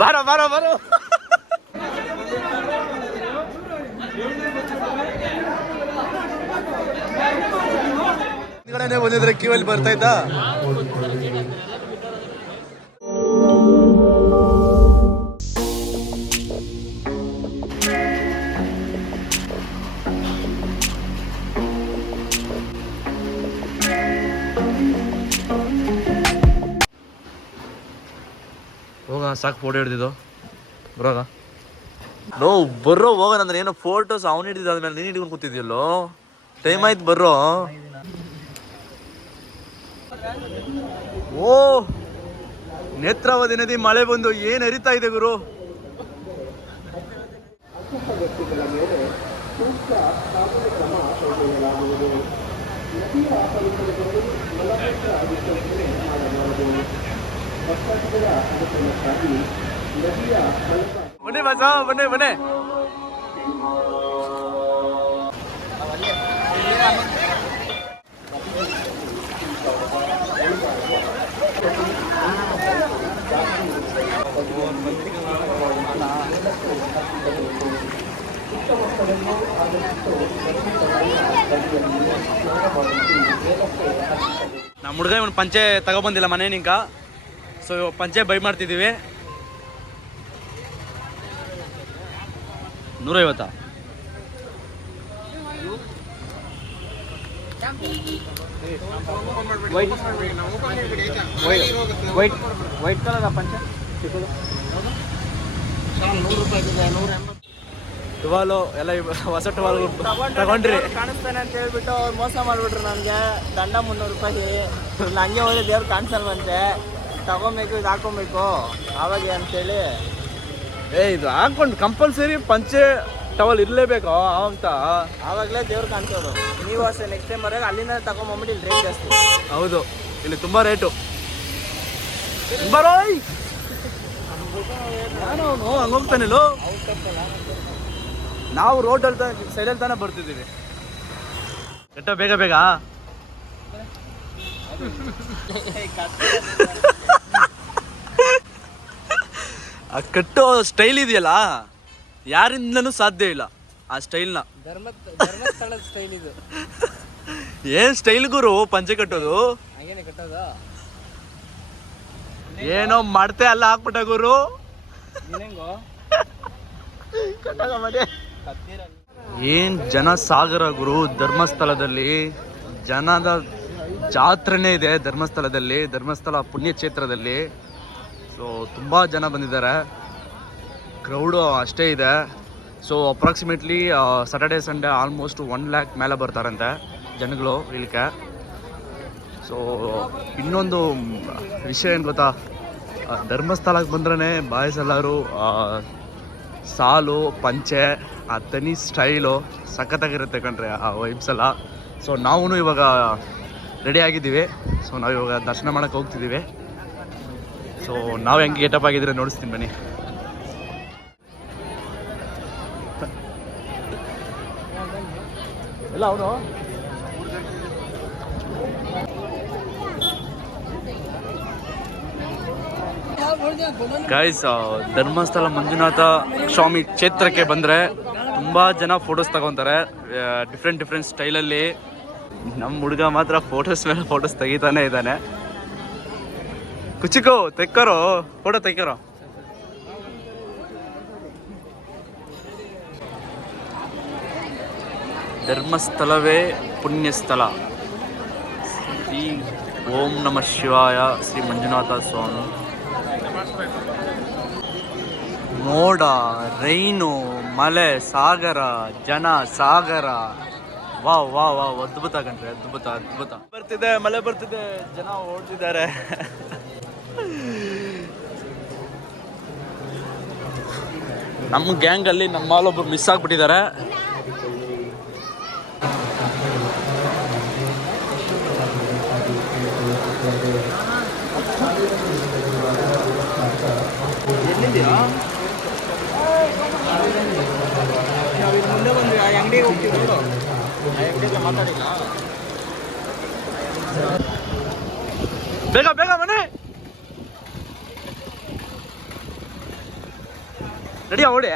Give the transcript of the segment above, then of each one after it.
ಬಾರೋ ಬಾರೋ ಬಾರೋ. ಹಿಂದ್ಗಡೆನೆ ಬಂದಿದ್ರೆ ಕ್ಯೂ ಅಲ್ಲಿ ಬರ್ತಾ ಇದ್ದ. ಹೋಗ ಸಾಕು ಫೋಟೋ ಹಿಡ್ದಿದ್ದು ಬರೋಗ ನೋ ಬರ್ರೋ ಹೋಗೋಣ ಅಂದ್ರೆ ಏನೋ ಫೋಟೋಸ್ ಅವ್ನು ಹಿಡಿದಾದ್ಮೇಲೆ ನೀನು ಹಿಡ್ಕೊಂಡು ಕೂತಿದ್ಯಲ್ಲೋ. ಟೈಮ್ ಆಯ್ತು ಬರ್ರೋ. ಓ ನೇತ್ರಾವತಿ ನದಿ ಮಳೆ ಬಂದು ಏನು ಹರಿತಾ ಇದೆ ಗುರು. ಬನ್ನಿ ಬಸ ಬನ್ನಿ ಬನ್ನಿ. ನಮ್ಮ ಹುಡುಗ ಇವನು ಪಂಚೆ ತಗೊಬಂದಿಲ್ಲ ಮನೆ ನಿಂಕ. ಸೊ ಪಂಚೆ ಬೈ ಮಾಡ್ತಿದ್ದೀವಿ. 150. ವೈಟ್ ಕಲರ್ ಪಂಚೆ ಟುವಾಲು ಎಲ್ಲ ಹೊಸ ಟುವಾಲ್ ತಗೊಂಡ್ರಿ ಕಾಣಿಸ್ತಾನೆ ಅಂತ ಹೇಳ್ಬಿಟ್ಟು ಅವ್ರು ಮೋಸ ಮಾಡ್ಬಿಟ್ರು. ನನಗೆ ದಂಡ 300 ರೂಪಾಯಿ. ಇಲ್ಲ ಹಂಗೆ ಹೋದ್ರೆ ದೇವ್ರು ಕಾಣಿಸಲ್ವಂತೆ, ತಗೊಬೇಕು ಇದು ಹಾಕೊಬೇಕು ಆವಾಗ ಅಂತೇಳಿ. ಇದು ಹಾಕೊಂಡು ಕಂಪಲ್ಸರಿ ಪಂಚೆ ಟವಲ್ ಇರಲೇಬೇಕು ಅಂತ ಆವಾಗಲೇ ದೇವ್ರು ಕಾಣಿಸೋದು. ನೀವು ಅಷ್ಟೇ ನೆಕ್ಸ್ಟ್ ಟೈಮ್ ಬರೋದು ಅಲ್ಲಿಂದ ತಗೊಂಬಂದ್ಬಿಟ್ಟು ಇಲ್ಲಿ ರೇಟ್ ಜಾಸ್ತಿ. ಹೌದು ಇಲ್ಲಿ ತುಂಬ ರೇಟು. ಬರೋಯ್ ನಾನು ಅವನು ಹಂಗೆ ಹೋಗ್ತಾನಿಲ್ಲ. ನಾವು ರೋಡಲ್ಲಿ ಸೈಡಲ್ಲಿ ತಾನೇ ಬರ್ತಿದ್ದೀವಿ. ಕೆಟ್ಟ ಬೇಗ ಬೇಗ ಆ ಕಟ್ಟೋ ಸ್ಟೈಲ್ ಇದೆಯಲ್ಲ ಯಾರಿಂದಲೂ ಸಾಧ್ಯ ಇಲ್ಲ ಆ ಸ್ಟೈಲ್ನ. ಧರ್ಮಸ್ಥಳದ ಸ್ಟೈಲ್ ಇದು. ಏನ್ ಸ್ಟೈಲ್ ಗುರು ಪಂಚೆ ಕಟ್ಟೋದು. ಹಂಗೇನೆ ಕಟ್ಟೋದು. ಏನೋ ಮಾಡ್ತೆ ಅಲ್ಲ ಹಾಕ್ಬಿಟ್ಟ ಗುರು. ಏನ್ ಜನ ಸಾಗರ ಗುರು. ಧರ್ಮಸ್ಥಳದಲ್ಲಿ ಜನದ ಜಾತ್ರೆನೇ ಇದೆ. ಧರ್ಮಸ್ಥಳ ಪುಣ್ಯಕ್ಷೇತ್ರದಲ್ಲಿ. ಸೊ ತುಂಬ ಜನ ಬಂದಿದ್ದಾರೆ. ಕ್ರೌಡು ಅಷ್ಟೇ ಇದೆ. So approximately Saturday Sunday almost 1 lakh ಮೇಲೆ ಬರ್ತಾರಂತೆ ಜನಗಳು ಇಲ್ಲಿಗೆ. ಸೊ ಇನ್ನೊಂದು ವಿಷಯ ಏನು ಗೊತ್ತಾ, ಧರ್ಮಸ್ಥಳಕ್ಕೆ ಬಂದ್ರೇ ಬಾಯ್ಸ್ ಎಲ್ಲರೂ ಸಾಲು ಪಂಚೆ ಆ ತನಿ ಸ್ಟೈಲು ಸಖತ್ತಾಗಿರುತ್ತೆ ಕಣ್ರಿ ಆ ವೈಬ್ಸ್ ಎಲ್ಲ. ಸೊ ನಾವು ಇವಾಗ ರೆಡಿ ಆಗಿದ್ದೀವಿ. ಸೊ ನಾವು ಇವಾಗ ದರ್ಶನ ಮಾಡೋಕ್ಕೆ ಹೋಗ್ತಿದ್ದೀವಿ. ಸೊ ನಾವು ಹೆಂಗೆ ಗೆಟಪ್ ಆಗಿದ್ರೆ ನೋಡಿಸ್ತೀನಿ ಬನ್ನಿ. ಎಲ್ಲ ಅವನು ಗೈಸ್ ಧರ್ಮಸ್ಥಳ ಮಂಜುನಾಥ ಸ್ವಾಮಿ ಕ್ಷೇತ್ರಕ್ಕೆ ಬಂದರೆ ತುಂಬ ಜನ ಫೋಟೋಸ್ ತಗೊತಾರೆ ಡಿಫ್ರೆಂಟ್ ಸ್ಟೈಲಲ್ಲಿ. ನಮ್ಮ ಹುಡುಗ ಮಾತ್ರ ಫೋಟೋಸ್ ಮೇಲೆ ಫೋಟೋಸ್ ತೆಗಿತಾನೆ ಇದ್ದಾನೆ. ಕುಚಿಕೋ ತೆಕ್ಕರೋ ಫೋಟೋ ತೆಕ್ಕರೋ. ಧರ್ಮಸ್ಥಳವೇ ಪುಣ್ಯಸ್ಥಳ. ಶ್ರೀ ಓಂ ನಮಃ ಶಿವಾಯ ಶ್ರೀ ಮಂಜುನಾಥ ಸ್ವಾಮಿ. ಮೋಡ, ರೈನು, ಮಲೆ, ಸಾಗರ, ಜನ, ಸಾಗರ. ವಾವ್ ವಾವ್ ವಾವ್ ಅದ್ಭುತ ಕಣ್ರಿ, ಅದ್ಭುತ ಬರ್ತಿದೆ, ಮಳೆ ಬರ್ತಿದೆ, ಜನ ಓಡ್ತಿದ್ದಾರೆ. ನಮ್ಮ ಗ್ಯಾಂಗಲ್ಲಿ ನಮ್ಮ ಮಾಲೊಬ್ರು ಮಿಸ್ ಆಗಿಬಿಟ್ಟಿದ್ದಾರೆ. ಎಲ್ಲಿದ್ದೀರಾ? ನಾವಿಲ್ಲಿ ಮುಂದೆ ಬಂದ್ವಿ, ಆ ಅಂಗಡಿಗೆ ಹೋಗ್ತೀವಿ. ಆ ಅಂಗಡಿಗೆ ಮಾತಾಡಿಲ್ಲ. ಬೇಗ ಬೇಗ ಮನೆ ರೆಡಿಯಾ ಓಡಿ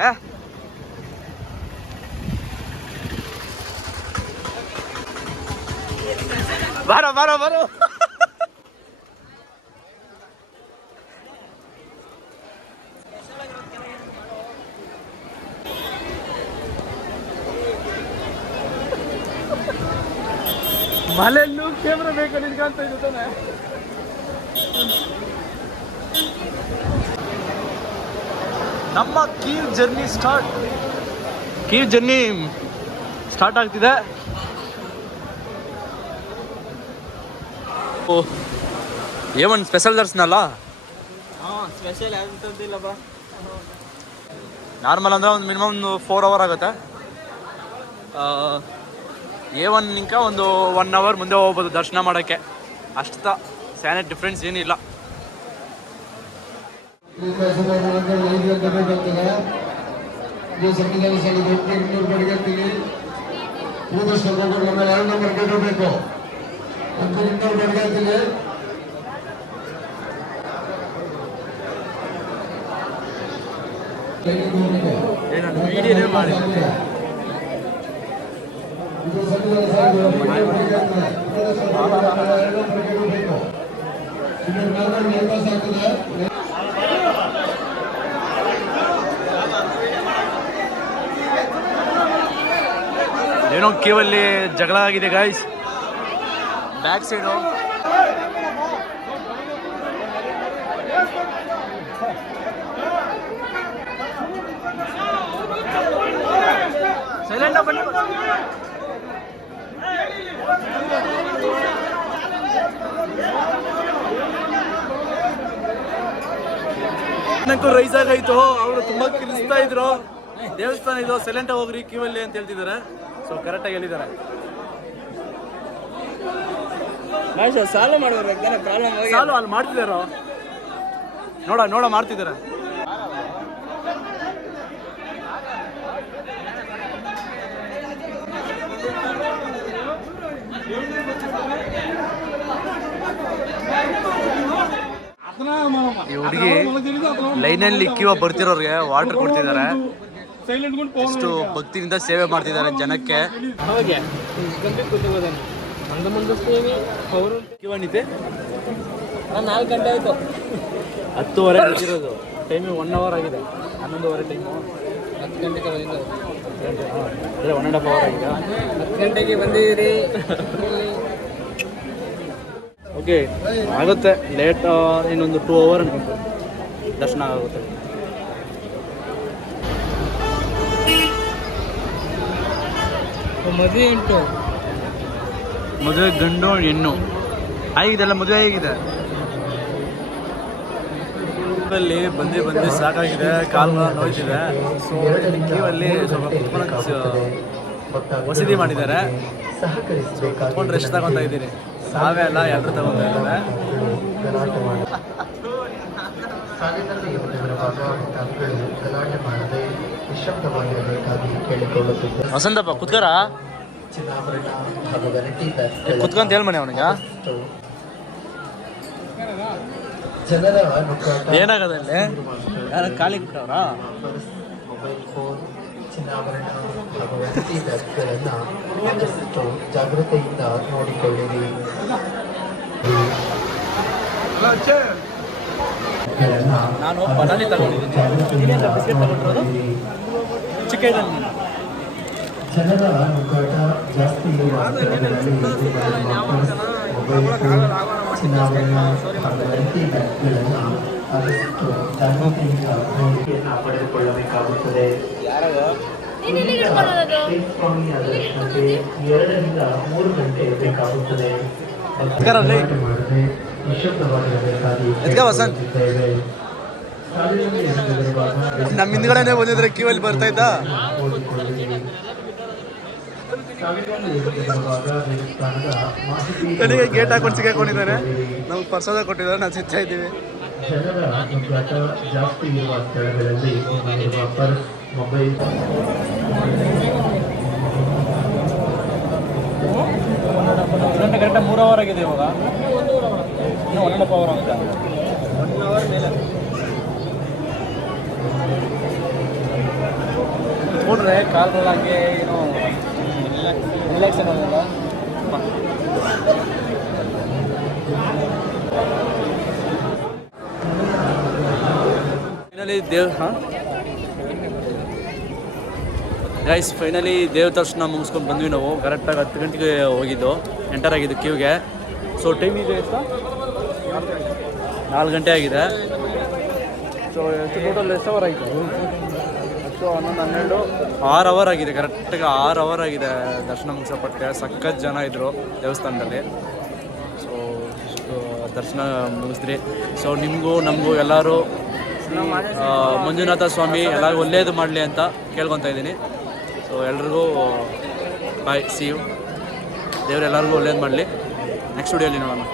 ಬಾರೋ ಬಾರೋ ಬಾರೋ ಮಲೆಯಲ್ಲೂ ಕ್ಯಾಮ್ರಾ ಬೇಕು ನಿಂತ್ಕೊಂತ ಇದ್ದಾನೆ. ನಮ್ಮ ಕೀವ್ ಜರ್ನಿ ಸ್ಟಾರ್ಟ್ ಆಗ್ತಿದೆ. ಏವನ್ ಸ್ಪೆಷಲ್ ದರ್ಶನಲ್ಲ, ಸ್ಪೆಷಲ್ ಯಾವ್ದಿಲ್ಲಪ್ಪ. ನಾರ್ಮಲ್ ಅಂದರೆ ಒಂದು ಮಿನಿಮಮ್ 4 hour ಆಗುತ್ತೆ. A1 ನಿಂಕ ಒಂದು 1 hour ಮುಂದೆ ಹೋಗ್ಬೋದು ದರ್ಶನ ಮಾಡೋಕ್ಕೆ. ಅಷ್ಟ ಸ್ಯಾನೆ ಡಿಫ್ರೆನ್ಸ್ ಏನಿಲ್ಲ. ವಿಡಿಯೋನೇ ಮಾಡಿದ್ದೀನಿ. ಏನೋ ಕೇವಲ್ಲಿ ಜಗಳ ಆಗಿದೆ ಗಾಯ್ಸ್. ಬ್ಯಾಕ್ ಸೈಡು ಸೈಲೆಂಟ್ ಬನ್ನಿ. ರೈಸ್ ಆಗಾಯ್ತು. ಅವರು ತುಂಬಾ ಕಿಲಿಸ್ತಾ ಇದ್ರು. ದೇವಸ್ಥಾನ ಇದು, ಸೈಲೆಂಟ್ ಹೋಗ್ರಿ ಕ್ಯೂವಲ್ಲಿ ಅಂತ ಹೇಳ್ತಿದ್ದಾರೆ. ಸೊ ಕರೆಕ್ಟಾಗಿ ಹೇಳಿದ್ದಾರೆ. ಸಾಲ್ವ್ ಮಾಡ್ಬೇಕು ಪ್ರಾಬ್ಲಮ್. ಸಾಲ್ವ್ ಅಲ್ಲಿ ಮಾಡ್ತಿದ್ದಾರೋ ನೋಡ ಮಾಡ್ತಿದ್ದಾರೆ. ಈ ಹುಡುಗಿ ಲೈನಲ್ಲಿ ಕ್ಯೂ ಬರ್ತಿರೋರಿಗೆ ವಾಟರ್ ಕೊಡ್ತಿದ್ದಾರೆ. ಎಷ್ಟು ಭಕ್ತಿಯಿಂದ ಸೇವೆ ಮಾಡ್ತಿದ್ದಾರೆ ಜನಕ್ಕೆ. ಕ್ಯೂ ಏನಿದೆ 4 ಗಂಟೆ ಆಯಿತು. 10:30 ಬರ್ತಿರೋದು. ಟೈಮು 1 hour ಆಗಿದೆ. 11:30 ಟೈಮು. 10 ಗಂಟೆಗೆ ಬಂದಿದ್ದು. 1.5 hour ಆಗಿದೆ. 10 ಗಂಟೆಗೆ ಬಂದಿದ್ದೀರಿ. ಓಕೆ ಆಗುತ್ತೆ. ಲೇಟ್ ಇನ್ನೊಂದು 2 hour ಅನ್ಕೊಂಡು ದರ್ಶನ ಆಗುತ್ತೆ. ಮದುವೆ ಉಂಟು. ಮದುವೆ ಗಂಡು ಹೆಣ್ಣು ಆಗಿದೆಲ್ಲ, ಮದುವೆ ಆಗಿದೆ. ಅಲ್ಲಿ ಬಂದು ಸಾಕಾಗಿದೆ, ಕಾಲು ನೋಯ್ತಿದೆ. ಸೊ ಕ್ಯೂವಲ್ಲಿ ಸ್ವಲ್ಪ ಕುತ್ಕೊಂಡು ವಸತಿ ಮಾಡಿದ್ದಾರೆ. ಕುತ್ಕೊಂಡು ರೆಸ್ಟ್ ತಗೊತಾ ಇದ್ದೀನಿ. ನಾವೇ ಅಲ್ಲ, ಎಲ್ಲರೂ ತಗೊತಾ ಇದ್ದಾರೆ. ವಸಂತಪ್ಪ ಕುತ್ಕರ ಕುತ್ಕೊಂತ ಹೇಳ ಮನೆ ಅವನಿಗೆ ಏನಾಗದಲ್ಲಿ. ಯಾರ ಖಾಲಿ ಬಿಟ್ಟವ್ರ? ಜಾಗೃತೆಯಿಂದ ನೋಡಿಕೊಳ್ಳಿರಿ. ನಾನು ಬಟಾಣಿ ತಗೊಂಡಿದ್ದೀನಿ. ಬಿಸ್ಕೆಟ್ ತಗೊಂಡಿರೋದು ಚಿಕ್ಕದಲ್ಲಿ. ಜನರ ನುಗ್ಗಾಟ ಜಾಸ್ತಿ ಇರುವ ಸ್ಥಳಗಳಲ್ಲಿ ಮೊಬೈಲ್ ಫೋನ್, ಚಿನ್ನಾಭರಣ ಹಾಗೂ ಅಂತಿ ಬ್ಯಾಂಕ್ಗಳನ್ನು ಆದಷ್ಟು ಜಾಗೃತಿಯಿಂದ ನೋಡಿಕೆಯನ್ನು ಪಡೆದುಕೊಳ್ಳಬೇಕಾಗುತ್ತದೆ. ಸ್ವಾಮಿಯ ದರ್ಶನಕ್ಕೆ 2 ರಿಂದ 3 ಗಂಟೆ ಬೇಕಾಗುತ್ತದೆ. ಮಾಡದೆ ನಿಶಬ್ದವಾಗಿರಬೇಕಾಗಿ ಕೇಳಿಕೊಳ್ಳುತ್ತಿದ್ದೇವೆ. ನಮ್ಮ ಹಿಂದ್ಗಡೆನೆ ಬಂದಿದ್ರೆ ಕ್ಯೂವಲ್ಲಿ ಬರ್ತಾ ಇದ್ದ. ಕಡೆಗೆ ಗೇಟ್ ಹಾಕೊಂಡು ಸಿಗಾಕೊಂಡಿದ್ದಾರೆ. ನಮ್ಗೆ ಪ್ರಸಾದ ಕೊಟ್ಟಿದ್ದಾರೆ, ನಾವು ಸಿಗ್ತಾ ಇದ್ದೀವಿ. ಜನರ ನುಗ್ಗಾಟ ಜಾಸ್ತಿ ಇರುವ ಸ್ಥಳಗಳಲ್ಲಿ ಪರ್ಸ್, ಮೊಬೈಲ್ ಕರೆಕ್ಟಾಗಿ 3 hour ಆಗಿದೆ ಇವಾಗ. ಇನ್ನು 1.5 hour ಅಂತ 1 hour ಮೇಲೆ ನೋಡ್ರೆ ಕಾಲ್ಗಳಾಗೆ ಏನೋ ರಿಲ್ಯಾಕ್ಸೇಷನ್ ಆಗಲ್ಲ. ಗೈಸ್ ಫೈನಲಿ ದೇವ ದರ್ಶನ ಮುಗಿಸ್ಕೊಂಡು ಬಂದ್ವಿ ನಾವು. ಕರೆಕ್ಟಾಗಿ 10 ಗಂಟೆಗೆ ಹೋಗಿದ್ದು, ಎಂಟರ್ ಆಗಿದ್ದು ಕ್ಯೂಗೆ. ಸೊ ಟೈಮ್ ಇದೆ ಎಷ್ಟು? 4 ಗಂಟೆ ಆಗಿದೆ. ಸೊ ಟೋಟಲ್ ಎಷ್ಟು ಅವರ್ ಆಯಿತು? 10, 11, 12, 6 ಅವರ್ ಆಗಿದೆ. ಕರೆಕ್ಟಾಗಿ 6 ಅವರ್ ಆಗಿದೆ ದರ್ಶನ ಮುಗಿಸೋಪಟ್ಟೆ. ಸಖತ್ ಜನ ಇದ್ದರು ದೇವಸ್ಥಾನದಲ್ಲಿ. ಸೊ ದರ್ಶನ ಮುಗಿಸಿದ್ರಿ. ಸೊ ನಿಮಗೂ ನಮಗೂ ಎಲ್ಲರೂ ಮಂಜುನಾಥ ಸ್ವಾಮಿ ಎಲ್ಲರಿಗೂ ಒಳ್ಳೆಯದು ಮಾಡಲಿ ಅಂತ ಕೇಳ್ಕೊತಾ ಇದ್ದೀನಿ. ಸೊ ಎಲ್ರಿಗೂ ಬಾಯ್, ಸಿ ಯು. ದೇವ್ರು ಎಲ್ಲರಿಗೂ ಒಳ್ಳೇದು ಮಾಡಲಿ. ನೆಕ್ಸ್ಟ್ ವಿಡಿಯೋಲಿ ನೋಡೋಣ.